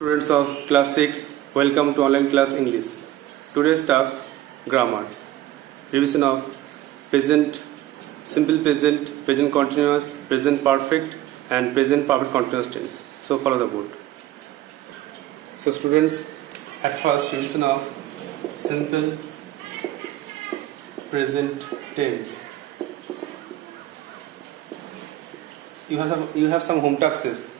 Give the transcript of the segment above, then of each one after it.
Students of class 6, welcome to online class English. Today's task, grammar. Revision of present, simple present, present continuous, present perfect and present perfect continuous tense. So follow the board. So students, at first revision of simple present tense. You have some home tasks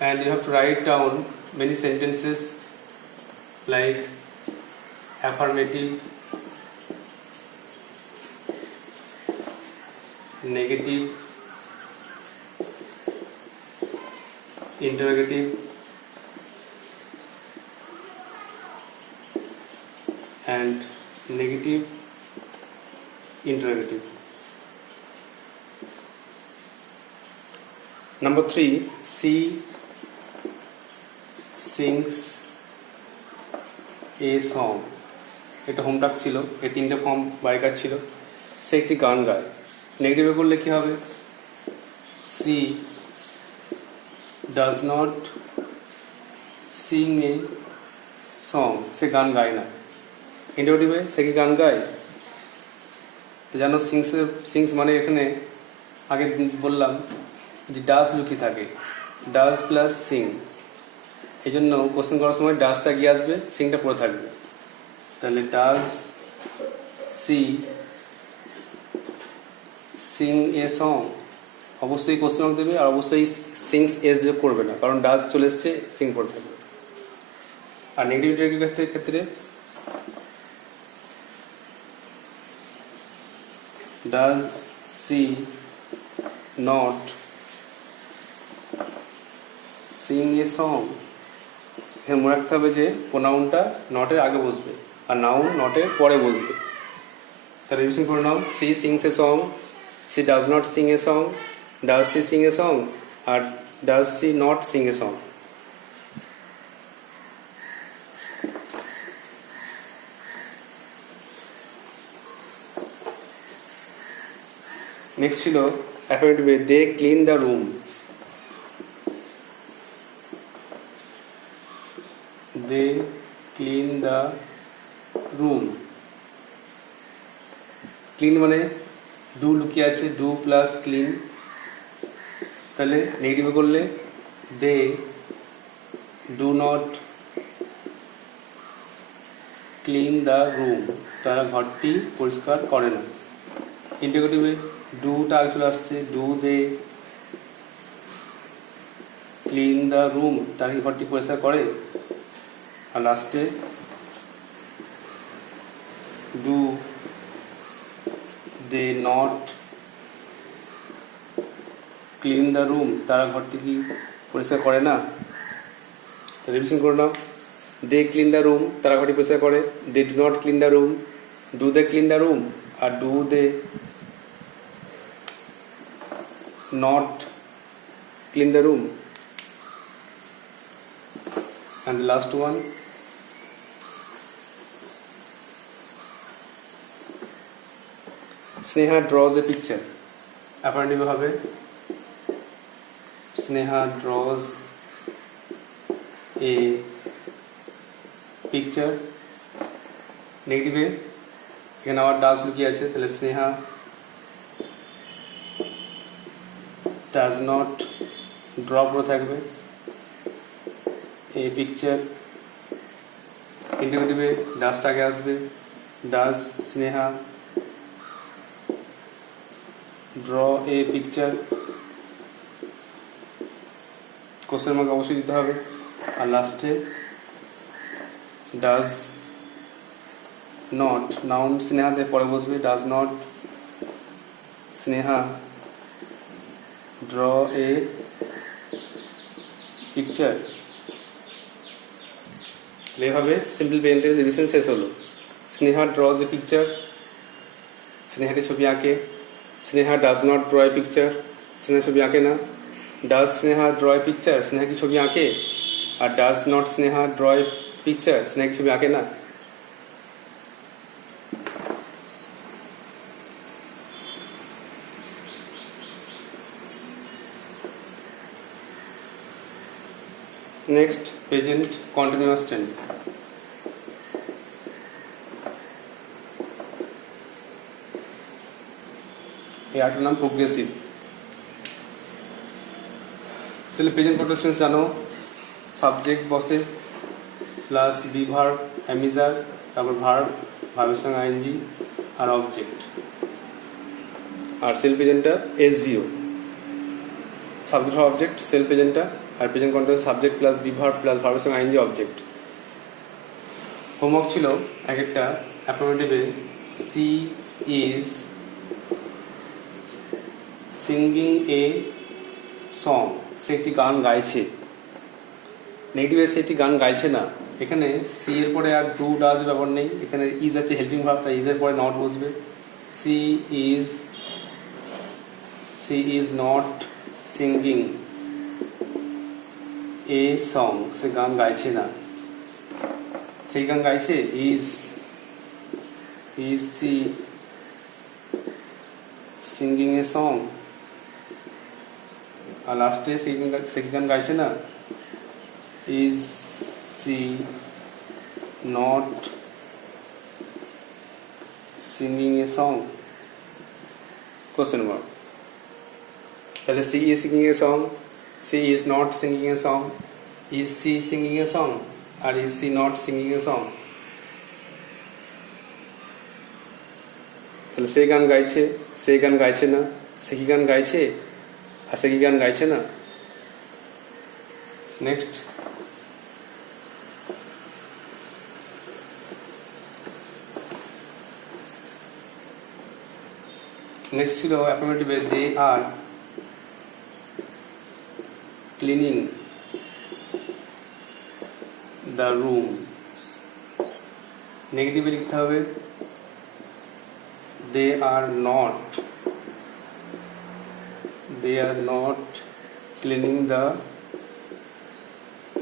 and you have to write down many sentences like affirmative, negative, interrogative and negative interrogative. Number 3, C sings a song. এটা home task ছিল, এই তিনটে ফর্ম বাড়ি কাজ ছিল। সে একটি গান গায়। নেগেটিভে করলে কি হবে? She does not sing a song, সে গান গায় না। ইন্টারোগেটিভে সে কি গান গায়? তো জানো সিংস মানে এখানে আগে বললাম যে ডাজ লুকিয়ে থাকে, ডাজ প্লাস সিং। এই জন্য কোশ্চেন করার সময় ডাজটা গিয়ে আসবে, সিংটা পড়ে থাকবে। তাহলে does she sing a song, অবশ্যই কোশ্চেন মার্ক দেবে আর অবশ্যই সিংস এস যোগ করবে না, কারণ ডাজ চলে এসছে, সিং পড়ে থাকবে। আর নেগেটিভ ক্ষেত্রে does she not sing a song, এখানে মনে রাখতে হবে যে প্রোনাউনটা নটের আগে বসবে আর নাউন নটের পরে বসবে। তাহলে রিভিশন করে নাও, she sings a song, she does not sing a song, does she sing a song আর does she not sing a song. Next ছিল অ্যাফার্মেটিভে they clean the room. They clean the room. Clean মানে do লুকিয়ে আছে, do plus clean. তাহলে নেগেটিভে করলে they do not clean the room, তারা ঘরটি পরিষ্কার করে না। ইন্টারোগেটিভে ডুটা আগে চলে আসছে, do they clean the room, তারা কি ঘরটি পরিষ্কার করে? আর লাস্টে do they not clean the room, তারা ঘরটি কি পরিষ্কার করে না? রিভিশন করে নাও, দে ক্লিন দ্য রুম, তারা ঘরটি পরিষ্কার করে। They do not clean the room, do they clean the room আর do they not clean the room. And the last one, Sneha draws a picture. Affirmative হবে Sneha draws a picture. নেগেটিভে এখানে আবার ডাজ লুকিয়ে আছে, তাহলে স্নেহা ডাজ নট ড্র করে থাকবে এ পিকচার। ইন্টারোগেটিভে ডাজটা আগে আসবে, ডাজ Sneha draw a picture, question mark অবশ্যই দিতে হবে। আর লাস্টে ডাজ নট, নাউন স্নেহাতে পরে বসবে, does not Sneha draw a picture. এভাবে সিম্পল প্রেজেন্টের রিভিশন শেষ হলো। স্নেহা ড্রজ এ পিকচার, স্নেহাটি ছবি আঁকে। Sneha does not draw a picture, Sneha ছবি আঁকে না। Does Sneha draw a picture, Sneha কি ছবি আঁকে? আর does not Sneha draw a picture, Sneha কি ছবি আঁকে না। Next present continuous tense. এই আর্টের নাম প্রোগ্রেসিভ। তাহলে প্রেজেন্ট কন্টিনিউয়াস টেন্স জানো, সাবজেক্ট বসে প্লাস বি ভার্ব অ্যামিজার, তারপর ভার্ব, ভার্বের সঙ্গে আইএনজি আর অবজেক্ট। আর সেলফ প্রেজেন্টটা এসভিও, সাবজেক্ট অবজেক্ট সেলফ প্রেজেন্টটা, আর present continuous subject plus be verb plus ভার্বের সঙ্গে আইএনজি অবজেক্ট। হোমওয়ার্ক ছিল এক একটা অ্যাফার্মেটিভে she is singing a song, সে একটি গান গাইছে। নেগেটিভে সে একটি গান গাইছে না, এখানে সি এর পরে আর ডু ডাজ ব্যবহার নেই, এখানে ইজ আছে হেল্পিং ভার্ব, তাই ইজের পরে নট বসবে। She is not singing a song, সে গান গাইছে না। সেই গান গাইছে is she singing a song, আর লাস্টে সে গান গাইছে না, is she not singing a song, question mark. তাহলে she is singing a song, she is not singing a song, is she singing a song, আর is she not singing a song. তাহলে সে গান গাইছে, সে গান গাইছে না, সে কি গান গাইছে, আর সে কি গান গাইছে না। নেক্সট ছিল অ্যাফার্মেটিভে they are cleaning the room. নেগেটিভে লিখতে হবে they are not cleaning the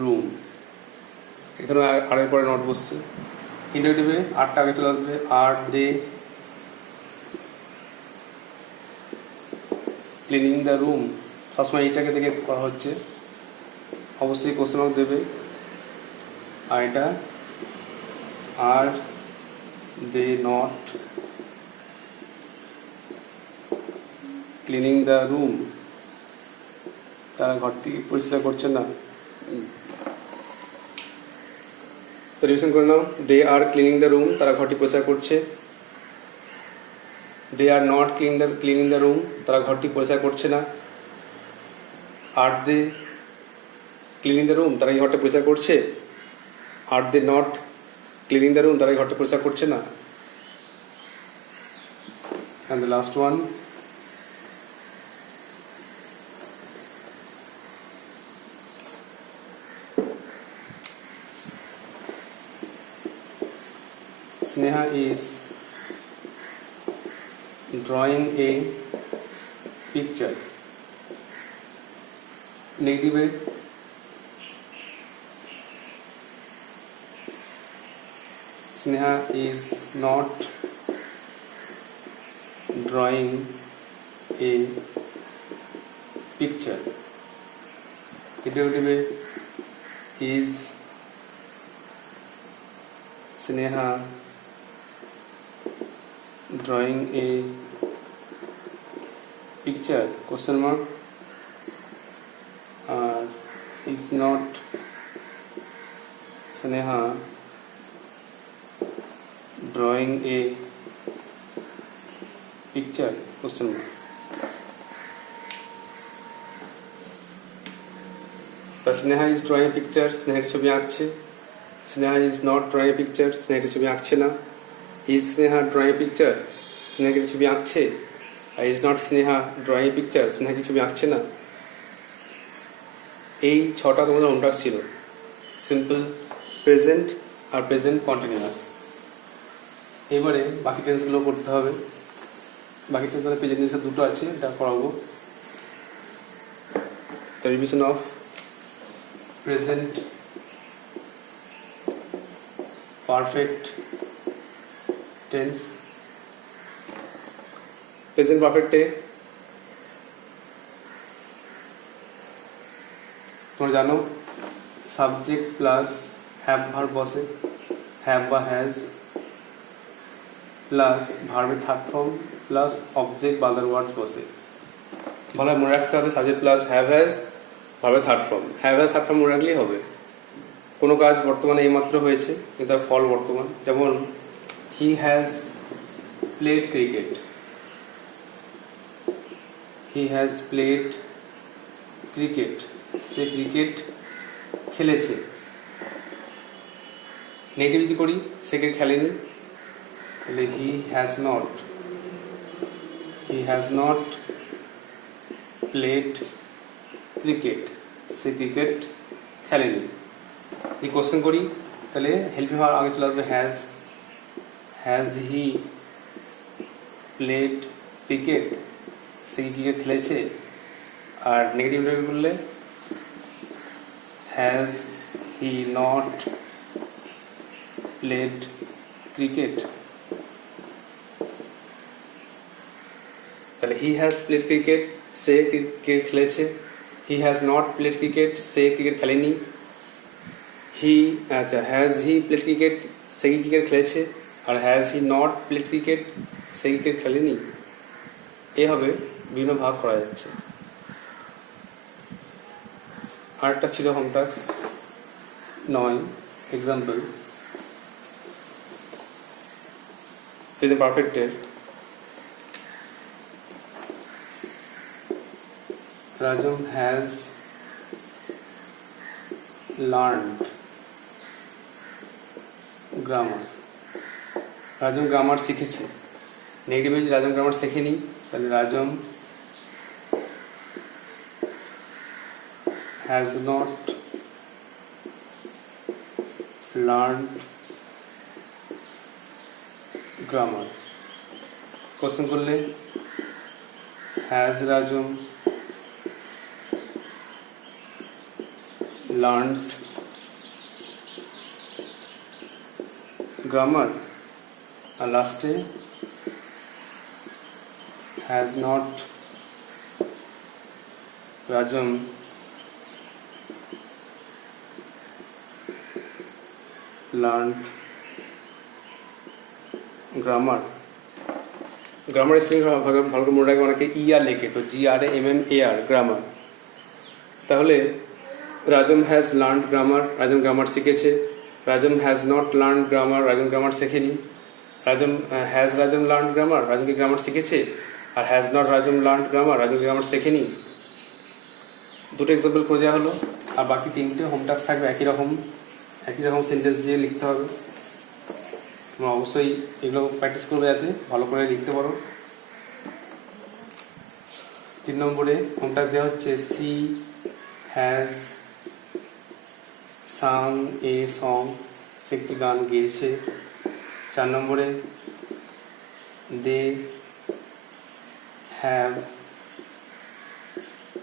room. এখানে আরের পরে নট বসছে। ইন্টারোগেটিভে আরটা আগে চলে আসবে, আর দে ক্লিনিং দ্য রুম। সবসময় এইটাকে দেখে করা হচ্ছে, অবশ্যই কোশ্চেন মার্ক দেবে। আর এটা are they not cleaning the room, তারা ঘরটি পরিষ্কার করছে না। তো রিভিশন করে নাও, they are cleaning the room, তারা ঘরটি পরিষ্কার করছে। They are not cleaning the room, তারা ঘরটি পরিষ্কার করছে না। Are they cleaning the room, তারা এই ঘরটা পরিষ্কার করছে। Are they not cleaning the room, তারা এই ঘরটা পরিষ্কার করছে না। And the last one, Sneha is drawing a picture. Negative, Sneha is not drawing a picture. Interrogative, is Sneha drawing a picture, question mark, is not Sneha drawing a picture, question mark। तो Sneha is drawing picture, Sneha छवि आँकছে। Sneha is not drawing picture, Sneha छवि आँकছে না। Is Sneha drawing picture, স্নেহাকে ছবি আঁকছে। আর is not Sneha drawing picture, স্নেহাকে ছবি আঁকছে না। এই ছটা তোমাদের হোমওয়ার্ক ছিল, সিম্পল, প্রেজেন্ট আর প্রেজেন্ট কন্টিনিউয়াস। এবারে বাকি টেন্সগুলো করতে হবে। বাকি টেন্স প্রেজেন্ট টেন্সের দুটো আছে, এটা করাবো। The revision of present perfect tense. Present পারফেক্টে তোমরা জানো সাবজেক্ট প্লাস হ্যাভ ভার্ব বসে, হ্যাভ বা হ্যাজ প্লাস ভার্বের থার্ড ফর্ম প্লাস অবজেক্ট বা আদার ওয়ার্ডস বসে। ভালো মনে রাখতে হবে সাবজেক্ট প্লাস হ্যাভ হ্যাজ ভার্বের third form, have has third form মনে রাখলেই হবে। কোনো কাজ বর্তমানে এইমাত্র হয়েছে কিন্তু তার ফল বর্তমান, যেমন হি has played cricket, he has played cricket, সে ক্রিকেট খেলেছে। নেগেটিভ যদি করি সে ক্রিকেট খেলেনি, তাহলে he has not played cricket, সে ক্রিকেট খেলেনি। এই কোশ্চেন করি তাহলে হেল্পিং ভার্ব আগে চলে আসবে হ্যাজ হি প্লেড ক্রিকেট, সে কি ক্রিকেট খেলেছে। আর নেগেটিভ করলে has he not played cricket, তাহলে হি হ্যাজ প্লেড ক্রিকেট, সে ক্রিকেট খেলেছে। He has not played cricket, সে ক্রিকেট খেলেনি। হ্যাজ হি প্লেড ক্রিকেট, সে ক্রিকেট খেলেছে। আর has he not played cricket, সে ক্রিকেট খেলেনি। এভাবে বিভিন্ন ভাগ করা যাচ্ছে। আরেকটা ছিল হোম টাস্ক 9 এক্সাম্পল। প্রেজেন্ট পারফেক্টের Rajam has learned grammar. রাজম গ্রামার শিখেছে। নেগেটিভ হয়েছে রাজম গ্রামার শেখেনি, তাহলে রাজম has not learned grammar. Question করলে has রাজম learned grammar, and last has not Rajam learned grammar. Grammar spelling ভালো করে মনে রাখবে, অনেকে ই আর লেখে, তো GRAMMAR গ্রামার। তাহলে Rajam has learned grammar, Rajam grammar শিখেছে। Rajam has not learned grammar, Rajam grammar শেখেনি। রাজম লার্নড গ্রামার, রাজম কি গ্রামার শিখেছে। আর has not Rajam learned grammar, Rajam grammar শেখেনি। দুটো এক্সাম্পল করে দেওয়া হলো। আর বাকি তিনটে হোম টাস্ক থাকবে একই রকম সেন্টেন্স দিয়ে লিখতে হবে। তোমরা অবশ্যই এগুলো প্র্যাকটিস করবে যাতে ভালো করে লিখতে পারো। 3 নম্বরে হোম টাস্ক দেওয়া হচ্ছে she has sang a song, সে একটি গান গেয়েছে। 4 নম্বরে they have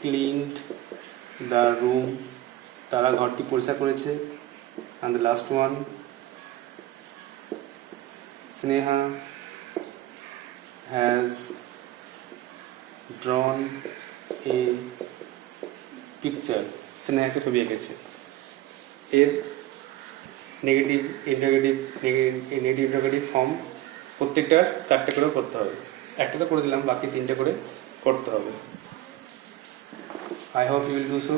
cleaned the room, তারা ঘরটি পরিষ্কার করেছে। And the last one, Sneha has drawn a picture, Sneha একটা ছবি এঁকেছে। এর নেগেটিভ ইন্টারোগেটিভ ফর্ম প্রত্যেকটার 4টে করে করতে হবে। একটা তো করে দিলাম, বাকি 3টে করে করতে হবে। I hope you will do so.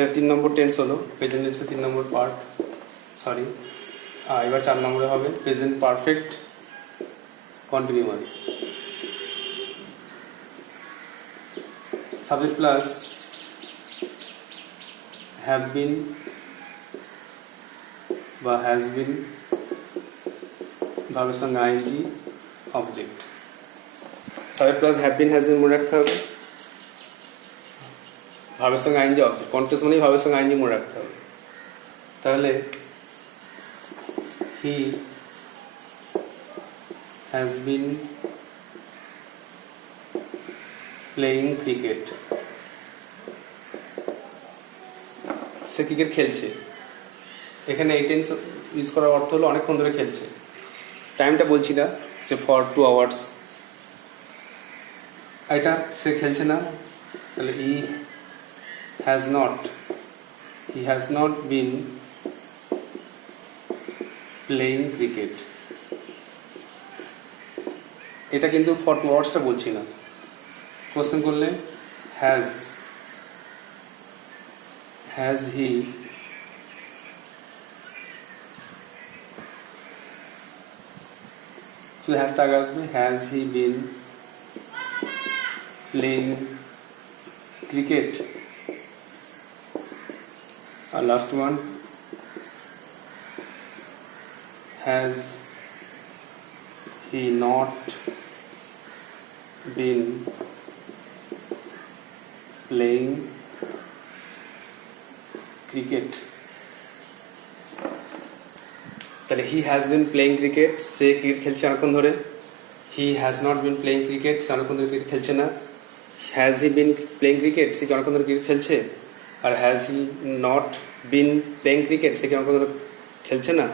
এর 3 নম্বর টেন্স হলো প্রেজেন্ট টেন্সের 3 নম্বর পার্ট, সরি। এবার 4 নম্বরে হবে present perfect continuous. Subject plus have been বা হ্যাজ বিন, ভার্বের সঙ্গে ING object. Subject plus have been has been মনে রাখতে হবে, ভার্বের সঙ্গে আইএনজি অবজেক্ট। কন্টেক্সট মানেই ভার্বের সঙ্গে আইএনজি মনে রাখতে হবে। তাহলে he has been playing cricket, সে ক্রিকেট খেলছে। এখানে এই টেন্স ইউজ করার অর্থ হলো অনেকক্ষণ ধরে খেলছে। টাইমটা বলছি না যে ফর 2 আওয়ার্স, এটা সে খেলছে না, তাহলে he has not been playing cricket. এটা কিন্তু ফর ওয়ার্ডসটা বলছি না, কোশ্চেন করলে has he শুধু হ্যাশট্যাগ আসবে, has he been playing cricket. আর last one, has he not been playing cricket. তাহলে he has been playing cricket, সে ক্রিকেট খেলছে অনেকক্ষণ ধরে। he has not been playing cricket, সে অনেকক্ষণ ধরে ক্রিকেট খেলছে না। has he been playing cricket, সে কি অনেকক্ষণ ধরে ক্রিকেট খেলছে? আর has he not been playing cricket, সে কি অনেকক্ষণ ধরে খেলছে না।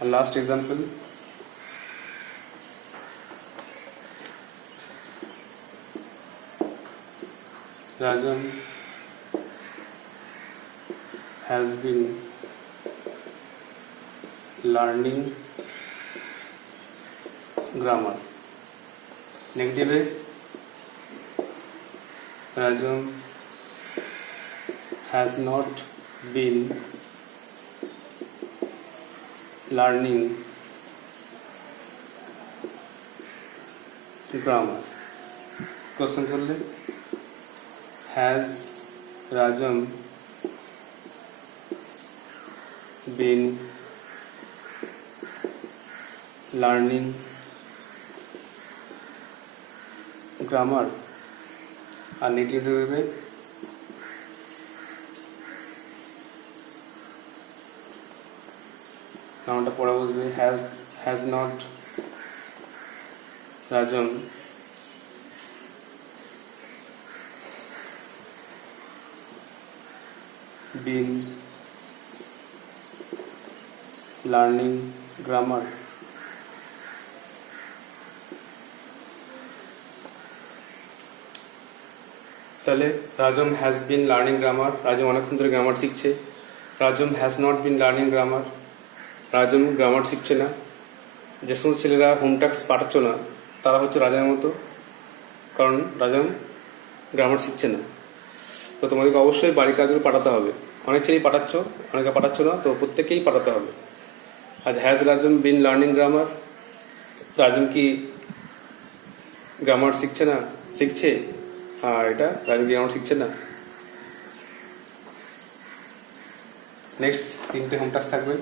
আর last example, Rajan has been learning grammar. Negative, Rajan has not been learning grammar. Question করলে has Rajam been learning grammar? আর নেগেটিভ দেবে নামটা পড়া বসবে, has not Rajam been learning grammar. তাহলে Rajam has been learning grammar, Rajam অনেকক্ষণ ধরে grammar শিখছে। Rajam has not been learning grammar, Rajam grammar শিখছে না। যে সমস্ত ছেলেরা হোম টাস্ক পাঠাচ্ছ না তারা হচ্ছে রাজার মতো, কারণ রাজম গ্রামার শিখছে না। তো তোমাদেরকে অবশ্যই বাড়ির কাজগুলো পাঠাতে হবে। অনেক ছেলেই পাঠাচ্ছ, অনেকে পাঠাচ্ছ না, তো প্রত্যেককেই পাঠাতে হবে। আর হ্যাজ রাজম বিন লার্নিং গ্রামার, রাজম কি গ্রামার শিখছে না? শিখছে। আর এটা রাজম গ্রামার শিখছে না। নেক্সট 3টে হোম টাস্ক থাকবে।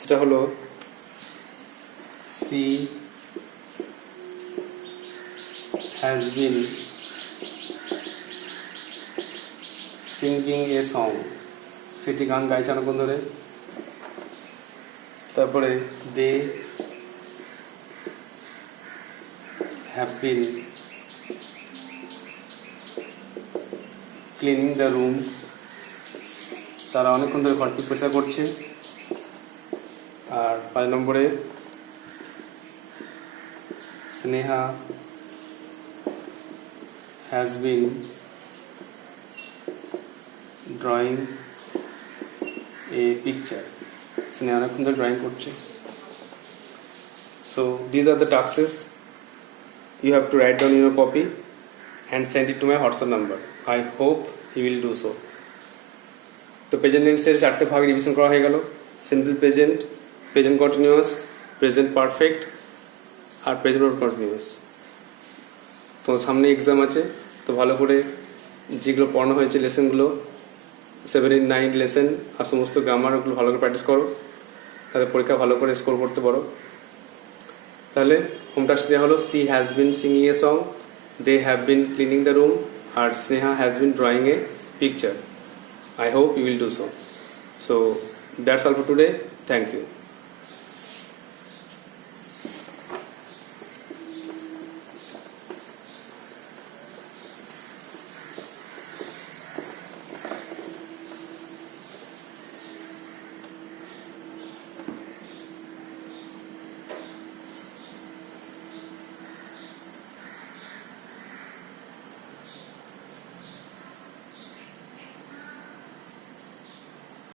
সেটা হলো she has been singing a song, সেটি গান গাইছে অনেকক্ষণ ধরে। তারপরে they have been cleaning the room, তারা অনেকক্ষণ ধরে ঘরটি পরিষ্কার করছে। আর 5 নম্বরে Sneha has been drawing a picture, Sneha অনেকক্ষণ ধরে ড্রয়িং করছে। So these are the tasks you have to write down in your copy and send it to my WhatsApp number. I hope you will do so. তো present টেন্সের 4টে ভাগ revision করা হয়ে গেল। Simple present, present continuous, present perfect আর present continuous. তোমার সামনে এক্সাম আছে, তো ভালো করে যেগুলো পড়ানো হয়েছে লেসনগুলো 7, 8, 9 লেসন আর সমস্ত গ্রামার ওগুলো ভালো করে প্র্যাকটিস করো, তাহলে পরীক্ষা ভালো করে স্কোর করতে পারো। তাহলে হোম টাস্ক দেওয়া হলো she has been singing a song, they have been cleaning the room R Sneha has been drawing a picture. I hope you will do so. So that's all for today. Thank you.